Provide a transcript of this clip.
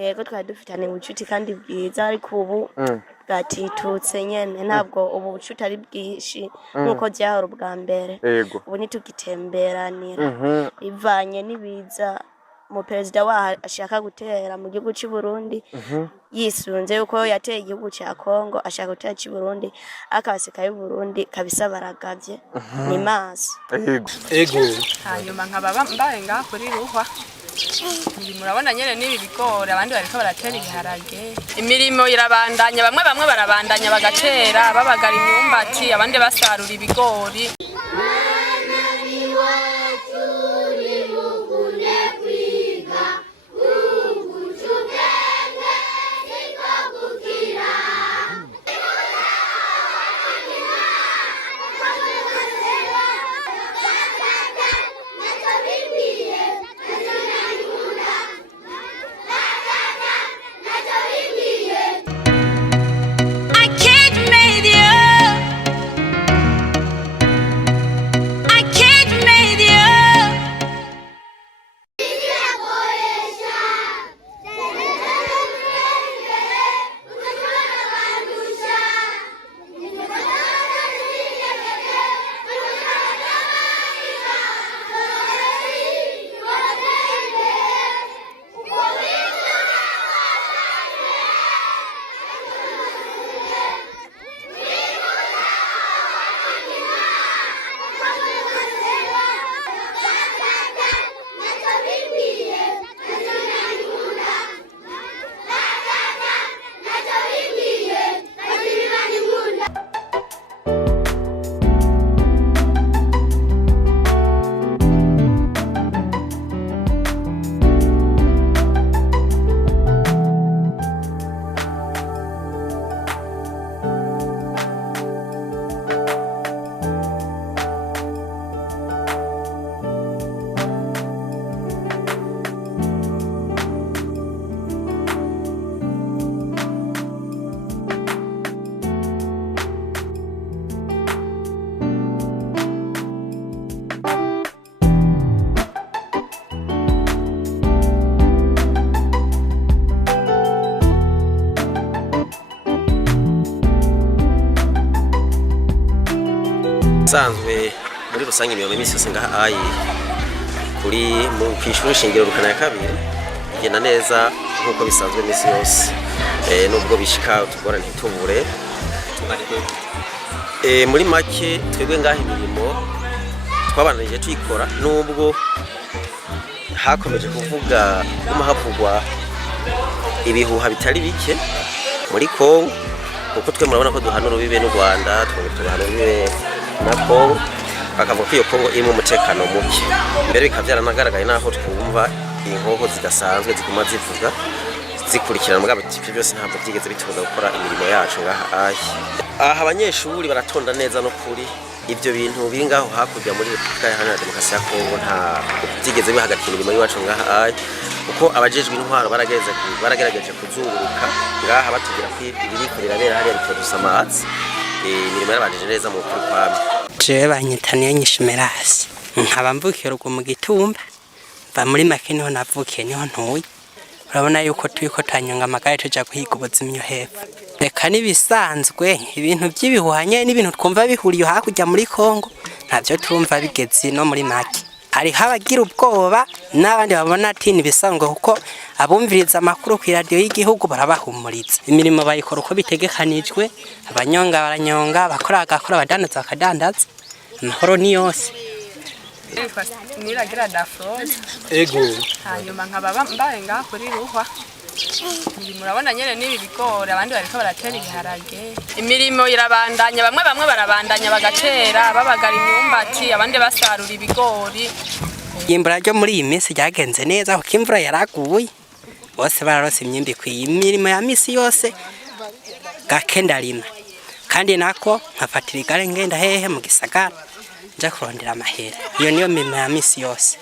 Yego twari dufitanye ubucuti kandi bwiza ariko ubu bwatitutse nyene ntabwo ubu bucuti ari bwishi nkuko byahora ubwa mbere. Ubu ntitugitemberanira bivanye n'ibiza mu perezida waho ashaka gutera mu gihugu cy'u Burundi yisunze yuko yateye igihugu cya Kongo ashaka gutera cy'u Burundi akabasika y'u Burundi kabisa baragavye ni maso. Ego hanyuma nkaba mbaye ngaha kuri ruhwa murabona nyene n'ibi bigori abandi bariko baratera ibiharage imirimo irabandanya bamwe barabandanya bagatera babagara imyumbati abandi basarura ibigori. Sanzwe muri rusange imiyobo imisi yose ngaha kuri mu kwishuri shingiro rukana ya kabiri igenda neza nkuko bisanzwe imisi yose nubwo bishika tugora ntitubure muri make twebwe ngaha imirimo twabananije tuyikora nubwo hakomeje kuvuga havugwa ibihuha bitari bike muri Kongo kuko twe murabona ko duhana urubibe n'u Rwanda duhana urubibe na Kongo bakavuga ko iyo Kongo irimo umutekano muke mbere bikavyaranagaragaye naho twumva inkoho zidasanzwe ziguma zivuga zikurikirana mugabo ivyo byose ntabwo byigeze bitubuza gukora imirimo yacu ngaha abanyeshuri baratonda neza no kuri ivyo bintu biri ngaho hakurya muri Republika Iharanira Demokarasi ya Kongo nta byigeze bihagarika imirimo y'iwacu ngaha kuko abajejwe intwaro baragerageje kuzunguruka ngaha batubwira ko ibiriko birabera hariya bitodusa amazi imirimo yarabanje neza mu kuri kwami. Je banyitaniye Nyishimerasi nkaba mvukiye rugo mu Gitumba ba muri make niho navukiye niho ntuye urabona yuko turiko tanyonga amagare tuja guhiga ubuzimyo hepfo reka nibisanzwe ibintu by'ibihuhanye n'ibintu twumva bihuriye hakurya muri Kongo ntavyo turumva bigeze no muri make ari habagira ubwoba n'abandi babona ati nibisanzwe kuko abumviriza amakuru ku radio y'igihugu barabahumuriza imirimo bayikora uko bitegekanijwe abanyonga baranyonga bakora badandaza bakadandaza amahoro ni yose. Niragira Dafroze. Ego Hanyuma nkaba mbaye ngaha kuri ruhwa murabona nyene n'ibi bigori abandi bariko baratera ibiharage imirimo irabandanya bamwe barabandanya bagatera babagara imyumbati abandi basarura ibigori. Imbura ryo muri iyi minsi ryagenze neza kuko imvura yaraguye bose bararose imyimbi kwiye imirimo ya misi yose gakenda rima kandi nako nkafatira igare ngenda hehe mu gisagara nja kurondera amahera iyo niyo mirimo ya misi yose.